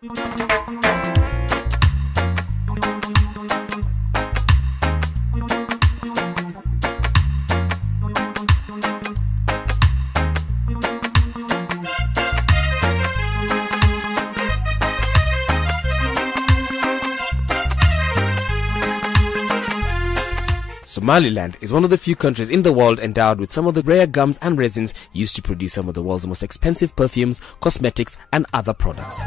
Somaliland is one of the few countries in the world endowed with some of the rare gums and resins used to produce some of the world's most expensive perfumes, cosmetics and other products.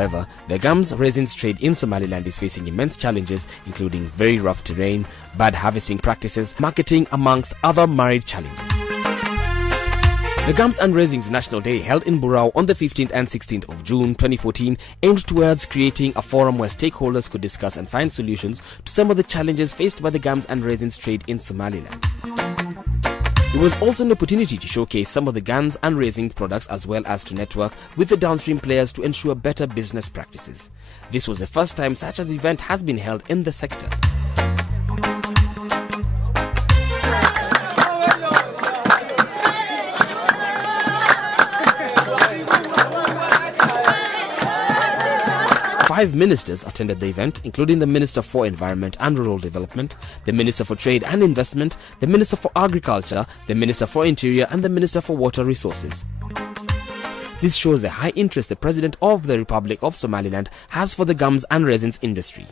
However, the gums resins trade in Somaliland is facing immense challenges, including very rough terrain, bad harvesting practices, marketing, amongst other myriad challenges. The Gums and Resins National Day, held in Burao on the 15th and 16th of June 2014, aimed towards creating a forum where stakeholders could discuss and find solutions to some of the challenges faced by the gums and resins trade in Somaliland. It was also an opportunity to showcase some of the gums and resins products as well as to network with the downstream players to ensure better business practices. This was the first time such an event has been held in the sector. 5 ministers attended the event, including the Minister for Environment and Rural Development, the Minister for Trade and Investment, the Minister for Agriculture, the Minister for Interior and the Minister for Water Resources. This shows the high interest the President of the Republic of Somaliland has for the gums and resins industry.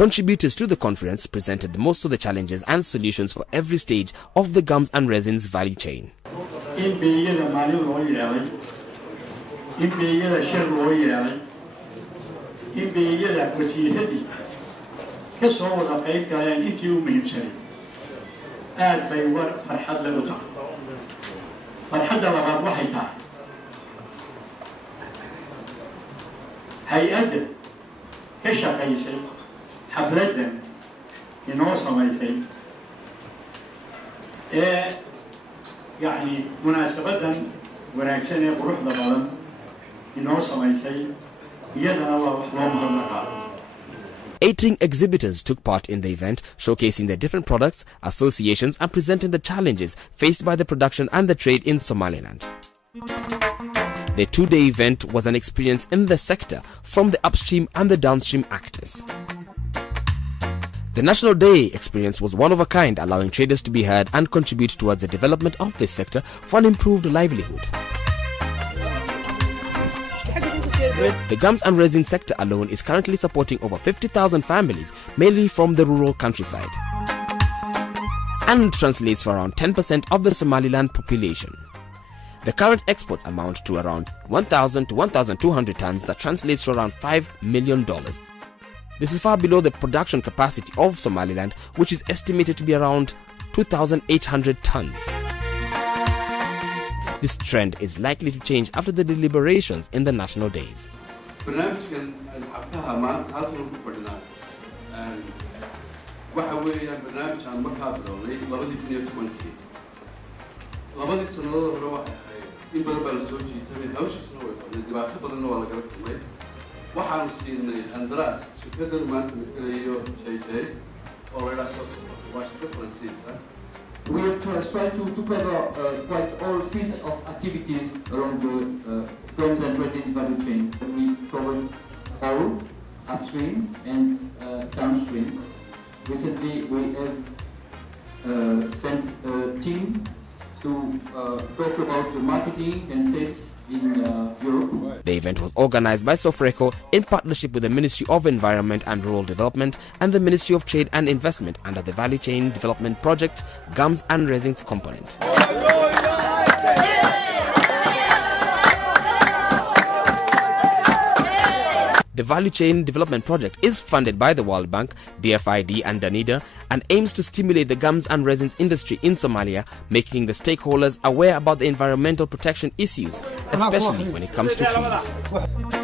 Contributors to the conference presented most of the challenges and solutions for every stage of the gums and resins value chain. حفلة إنه سمايسي يعني مناسبة وناكسنة بروح ضبابا إنه سمايسي يدنا وحضهم 18 exhibitors took part in the event, showcasing their different products, associations and presenting the challenges faced by the production and the trade in Somaliland. The two-day event was an experience in the sector from the upstream and the downstream actors. The National Day experience was one of a kind, allowing traders to be heard and contribute towards the development of this sector for an improved livelihood. The gums and resin sector alone is currently supporting over 50,000 families, mainly from the rural countryside, and translates for around 10% of the Somaliland population. The current exports amount to around 1,000 to 1,200 tons, that translates to around $5 million. This is far below the production capacity of Somaliland, which is estimated to be around 2,800 tons. This trend is likely to change after the deliberations in the national days. We have tried to cover quite all fields of activities around the gums and resin value chain. We covered all upstream and downstream. Recently, we have sent a team to talk about the marketing and sales in Europe. The event was organized by Sofreco in partnership with the Ministry of Environment and Rural Development and the Ministry of Trade and Investment under the Value Chain Development Project Gums and Resins component. The Value Chain Development Project is funded by the World Bank, DFID and Danida, and aims to stimulate the gums and resins industry in Somalia, making the stakeholders aware about the environmental protection issues, especially when it comes to trees.